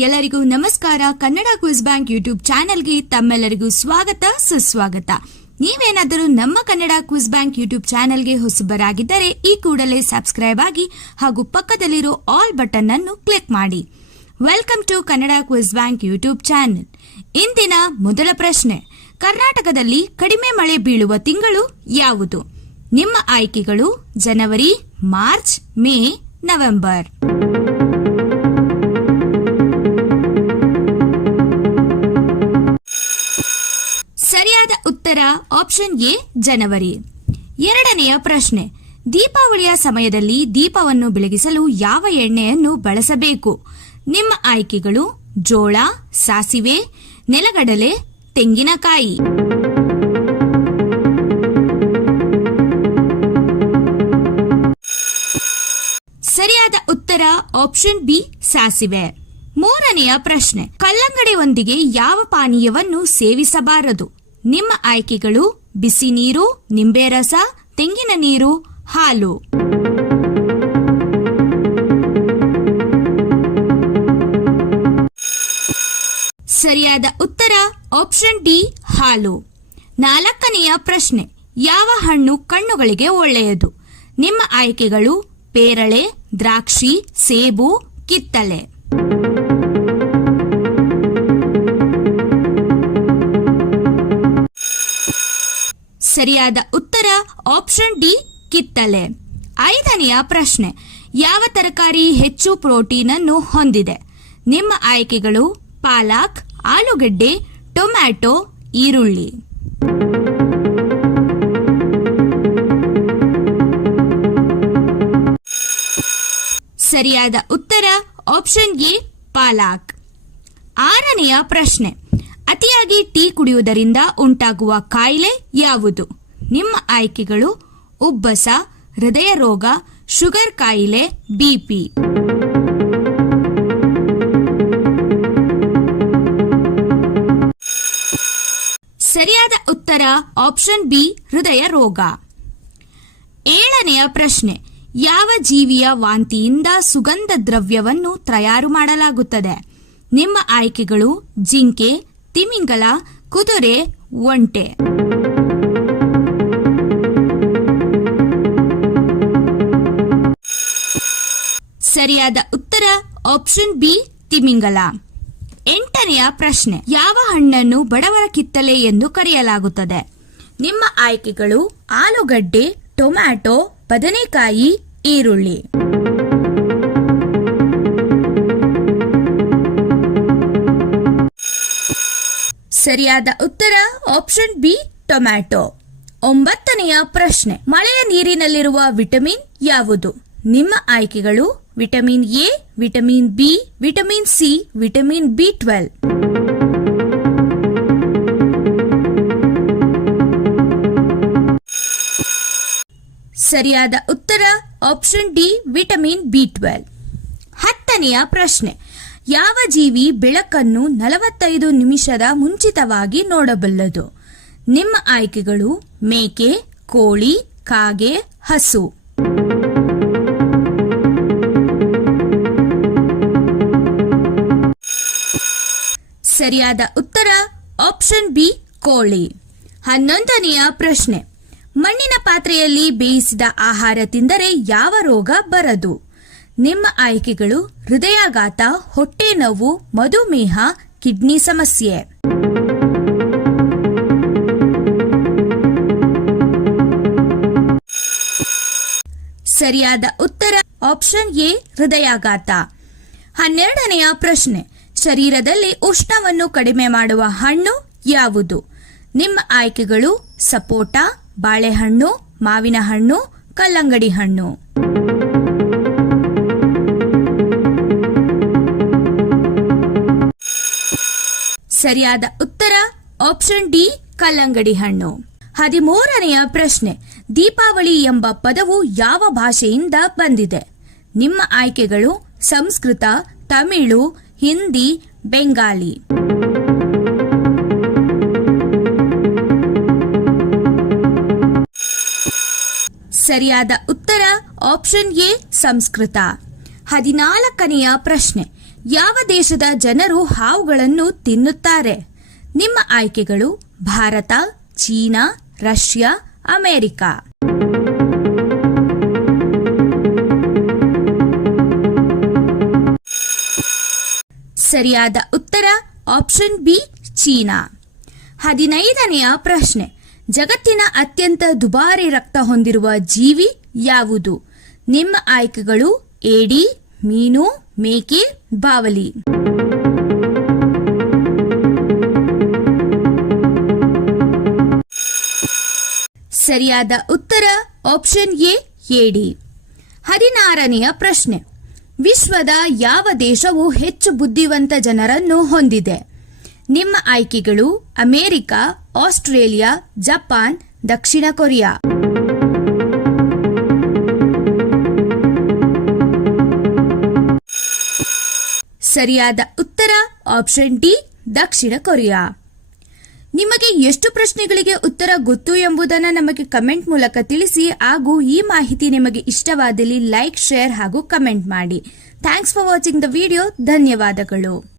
ಎಲ್ಲರಿಗೂ ನಮಸ್ಕಾರ. Kannada quiz bank YouTube ಚಾನೆಲ್ಗೆ ತಮ್ಮೆಲ್ಲರಿಗೂ ಸ್ವಾಗತ ಸುಸ್ವಾಗತ. ನೀವೇನಾದರೂ ನಮ್ಮ ಕನ್ನಡ ಕ್ವಿಜ್ ಬ್ಯಾಂಕ್ ಯೂಟ್ಯೂಬ್ ಚಾನೆಲ್ಗೆ ಹೊಸಬರಾಗಿದ್ದರೆ ಈ ಕೂಡಲೇ ಸಬ್ಸ್ಕ್ರೈಬ್ ಆಗಿ ಹಾಗೂ ಪಕ್ಕದಲ್ಲಿರೋ ಆಲ್ ಬಟನ್ ಅನ್ನು ಕ್ಲಿಕ್ ಮಾಡಿ. Welcome to Kannada quiz bank YouTube channel. ಇಂದಿನ ಮೊದಲ ಪ್ರಶ್ನೆ, ಕರ್ನಾಟಕದಲ್ಲಿ ಕಡಿಮೆ ಮಳೆ ಬೀಳುವ ತಿಂಗಳು ಯಾವುದು? ನಿಮ್ಮ ಆಯ್ಕೆಗಳು ಜನವರಿ, ಮಾರ್ಚ್, ಮೇ, ನವೆಂಬರ್. ಸರಿಯಾದ ಉತ್ತರ ಆಪ್ಷನ್ ಎ ಜನವರಿ. ಎರಡನೆಯ ಪ್ರಶ್ನೆ, ದೀಪಾವಳಿಯ ಸಮಯದಲ್ಲಿ ದೀಪವನ್ನು ಬೆಳಗಿಸಲು ಯಾವ ಎಣ್ಣೆಯನ್ನು ಬಳಸಬೇಕು? ನಿಮ್ಮ ಆಯ್ಕೆಗಳು ಜೋಳ, ಸಾಸಿವೆ, ನೆಲಗಡಲೆ, ತೆಂಗಿನಕಾಯಿ. ಸರಿಯಾದ ಉತ್ತರ ಆಪ್ಷನ್ ಬಿ ಸಾಸಿವೆ. ಮೂರನೆಯ ಪ್ರಶ್ನೆ, ಕಲ್ಲಂಗಡಿಯೊಂದಿಗೆ ಯಾವ ಪಾನೀಯವನ್ನು ಸೇವಿಸಬಾರದು? ನಿಮ್ಮ ಆಯ್ಕೆಗಳು ಬಿಸಿ ನೀರು, ನಿಂಬೆ ರಸ, ತೆಂಗಿನ ನೀರು, ಹಾಲು. ಸರಿಯಾದ ಉತ್ತರ ಆಪ್ಷನ್ ಡಿ ಹಾಲು. ನಾಲ್ಕನೆಯ ಪ್ರಶ್ನೆ, ಯಾವ ಹಣ್ಣು ಕಣ್ಣುಗಳಿಗೆ ಒಳ್ಳೆಯದು? ನಿಮ್ಮ ಆಯ್ಕೆಗಳು ಪೇರಳೆ, ದ್ರಾಕ್ಷಿ, ಸೇಬು, ಕಿತ್ತಳೆ. ಸರಿಯಾದ ಉತ್ತರ ಆಪ್ಷನ್ ಡಿ ಕಿತ್ತಳೆ. ಐದನೆಯ ಪ್ರಶ್ನೆ, ಯಾವ ತರಕಾರಿ ಹೆಚ್ಚು ಪ್ರೋಟೀನ್ ಅನ್ನು ಹೊಂದಿದೆ? ನಿಮ್ಮ ಆಯ್ಕೆಗಳು ಪಾಲಕ್, ಆಲೂಗಡ್ಡೆ, ಟೊಮ್ಯಾಟೊ, ಈರುಳ್ಳಿ. ಸರಿಯಾದ ಉತ್ತರ ಆಪ್ಷನ್ ಎ ಪಾಲಕ್. ಆರನೆಯ ಪ್ರಶ್ನೆ, ಅತಿಯಾಗಿ ಟೀ ಕುಡಿಯುವುದರಿಂದ ಉಂಟಾಗುವ ಕಾಯಿಲೆ ಯಾವುದು? ನಿಮ್ಮ ಆಯ್ಕೆಗಳು ಉಬ್ಬಸ, ಹೃದಯ ರೋಗ, ಶುಗರ್ ಕಾಯಿಲೆ, ಬಿಪಿ. ಸರಿಯಾದ ಉತ್ತರ ಆಪ್ಷನ್ ಬಿ ಹೃದಯ ರೋಗ. ಏಳನೆಯ ಪ್ರಶ್ನೆ, ಯಾವ ಜೀವಿಯ ವಾಂತಿಯಿಂದ ಸುಗಂಧ ದ್ರವ್ಯವನ್ನು ತಯಾರು ಮಾಡಲಾಗುತ್ತದೆ? ನಿಮ್ಮ ಆಯ್ಕೆಗಳು ಜಿಂಕೆ, ತಿಮಿಂಗಲ, ಕುದುರೆ, ಒಂಟೆ. ಸರಿಯಾದ ಉತ್ತರ ಆಪ್ಷನ್ ಬಿ ತಿಮಿಂಗಲ. ಎಂಟನೆಯ ಪ್ರಶ್ನೆ, ಯಾವ ಹಣ್ಣನ್ನು ಬಡವರ ಕಿತ್ತಲೆ ಎಂದು ಕರೆಯಲಾಗುತ್ತದೆ? ನಿಮ್ಮ ಆಯ್ಕೆಗಳು ಆಲೂಗಡ್ಡೆ, ಟೊಮ್ಯಾಟೊ, ಬದನೆಕಾಯಿ, ಈರುಳ್ಳಿ. ಸರಿಯಾದ ಉತ್ತರ ಆಪ್ಷನ್ ಬಿ ಟೊಮ್ಯಾಟೊ. ಒಂಬತ್ತನೆಯ ಪ್ರಶ್ನೆ, ಮಳೆಯ ನೀರಿನಲ್ಲಿರುವ ವಿಟಮಿನ್ ಯಾವುದು? ನಿಮ್ಮ ಆಯ್ಕೆಗಳು vitamin A, vitamin B, vitamin C, vitamin ಬಿ12. ಸರಿಯಾದ ಉತ್ತರ ಆಪ್ಷನ್ ಡಿ ವಿಟಮಿನ್ ಬಿ12. ಹತ್ತನೆಯ ಪ್ರಶ್ನೆ, ಯಾವ ಜೀವಿ ಬೆಳಕನ್ನು 45 ನಿಮಿಷದ ಮುಂಚಿತವಾಗಿ ನೋಡಬಲ್ಲದು? ನಿಮ್ಮ ಆಯ್ಕೆಗಳು ಮೇಕೆ, ಕೋಳಿ, ಕಾಗೆ, ಹಸು. ಸರಿಯಾದ ಉತ್ತರ ಆಪ್ಷನ್ ಬಿ ಕೋಳಿ. 11ನೆಯ ಪ್ರಶ್ನೆ, ಮಣ್ಣಿನ ಪಾತ್ರೆಯಲ್ಲಿ ಬೇಯಿಸಿದ ಆಹಾರ ತಿಂದರೆ ಯಾವ ರೋಗ ಬರದು? ನಿಮ್ಮ ಆಯ್ಕೆಗಳು ಹೃದಯಾಘಾತ, ಹೊಟ್ಟೆ ನೋವು, ಮಧುಮೇಹ, ಕಿಡ್ನಿ ಸಮಸ್ಯೆ. ಸರಿಯಾದ ಉತ್ತರ ಆಪ್ಷನ್ ಎ ಹೃದಯಾಘಾತ. 12ನೆಯ ಪ್ರಶ್ನೆ, ಶರೀರದಲ್ಲಿ ಉಷ್ಣವನ್ನು ಕಡಿಮೆ ಮಾಡುವ ಹಣ್ಣು ಯಾವುದು? ನಿಮ್ಮ ಆಯ್ಕೆಗಳು ಸಪೋಟ, ಬಾಳೆಹಣ್ಣು, ಮಾವಿನ ಹಣ್ಣು, ಕಲ್ಲಂಗಡಿ ಹಣ್ಣು. ಸರಿಯಾದ ಉತ್ತರ ಆಪ್ಷನ್ ಡಿ ಕಲ್ಲಂಗಡಿ ಹಣ್ಣು. 13ನೆಯ ಪ್ರಶ್ನೆ, ದೀಪಾವಳಿ ಎಂಬ ಪದವು ಯಾವ ಭಾಷೆಯಿಂದ ಬಂದಿದೆ? ನಿಮ್ಮ ಆಯ್ಕೆಗಳು ಸಂಸ್ಕೃತ, ತಮಿಳು, ಹಿಂದಿ, ಬೆಂಗಾಲಿ. ಸರಿಯಾದ ಉತ್ತರ ಆಪ್ಷನ್ ಎ ಸಂಸ್ಕೃತ. 14ನೆಯ ಪ್ರಶ್ನೆ, ಯಾವ ದೇಶದ ಜನರು ಹಾವುಗಳನ್ನು ತಿನ್ನುತ್ತಾರೆ? ನಿಮ್ಮ ಆಯ್ಕೆಗಳು ಭಾರತ, ಚೀನಾ, ರಷ್ಯಾ, ಅಮೆರಿಕ. ಸರಿಯಾದ ಉತ್ತರ ಆಪ್ಷನ್ ಬಿ ಚೀನಾ. 15ನೆಯ ಪ್ರಶ್ನೆ. ಜಗತ್ತಿನ ಅತ್ಯಂತ ದುಬಾರಿ ರಕ್ತ ಹೊಂದಿರುವ ಜೀವಿ ಯಾವುದು? ನಿಮ್ಮ ಆಯ್ಕೆಗಳು ಏಡಿ, ಮೀನು, ಮೇಕೆ, ಬಾವಲಿ. ಸರಿಯಾದ ಉತ್ತರ ಆಪ್ಷನ್ ಎ ಏಡಿ. 16ನೆಯ ಪ್ರಶ್ನೆ. ವಿಶ್ವದ ಯಾವ ದೇಶವು ಹೆಚ್ಚು ಬುದ್ಧಿವಂತ ಜನರನ್ನು ಹೊಂದಿದೆ? ನಿಮ್ಮ ಆಯ್ಕೆಗಳು ಅಮೆರಿಕ, ಆಸ್ಟ್ರೇಲಿಯಾ, ಜಪಾನ್, ದಕ್ಷಿಣ ಕೊರಿಯಾ. ಸರಿಯಾದ ಉತ್ತರ ಆಪ್ಷನ್ ಡಿ ದಕ್ಷಿಣ ಕೊರಿಯಾ. ನಿಮಗೆ ಎಷ್ಟು ಪ್ರಶ್ನೆಗಳಿಗೆ ಉತ್ತರ ಗೊತ್ತು ಎಂಬುದನ್ನು ನಮಗೆ ಕಮೆಂಟ್ ಮೂಲಕ ತಿಳಿಸಿ. ಹಾಗೂ ಈ ಮಾಹಿತಿ ನಿಮಗೆ ಇಷ್ಟವಾದಲ್ಲಿ ಲೈಕ್, ಶೇರ್ ಹಾಗೂ ಕಮೆಂಟ್ ಮಾಡಿ. Thanks for watching the video. ಧನ್ಯವಾದಗಳು.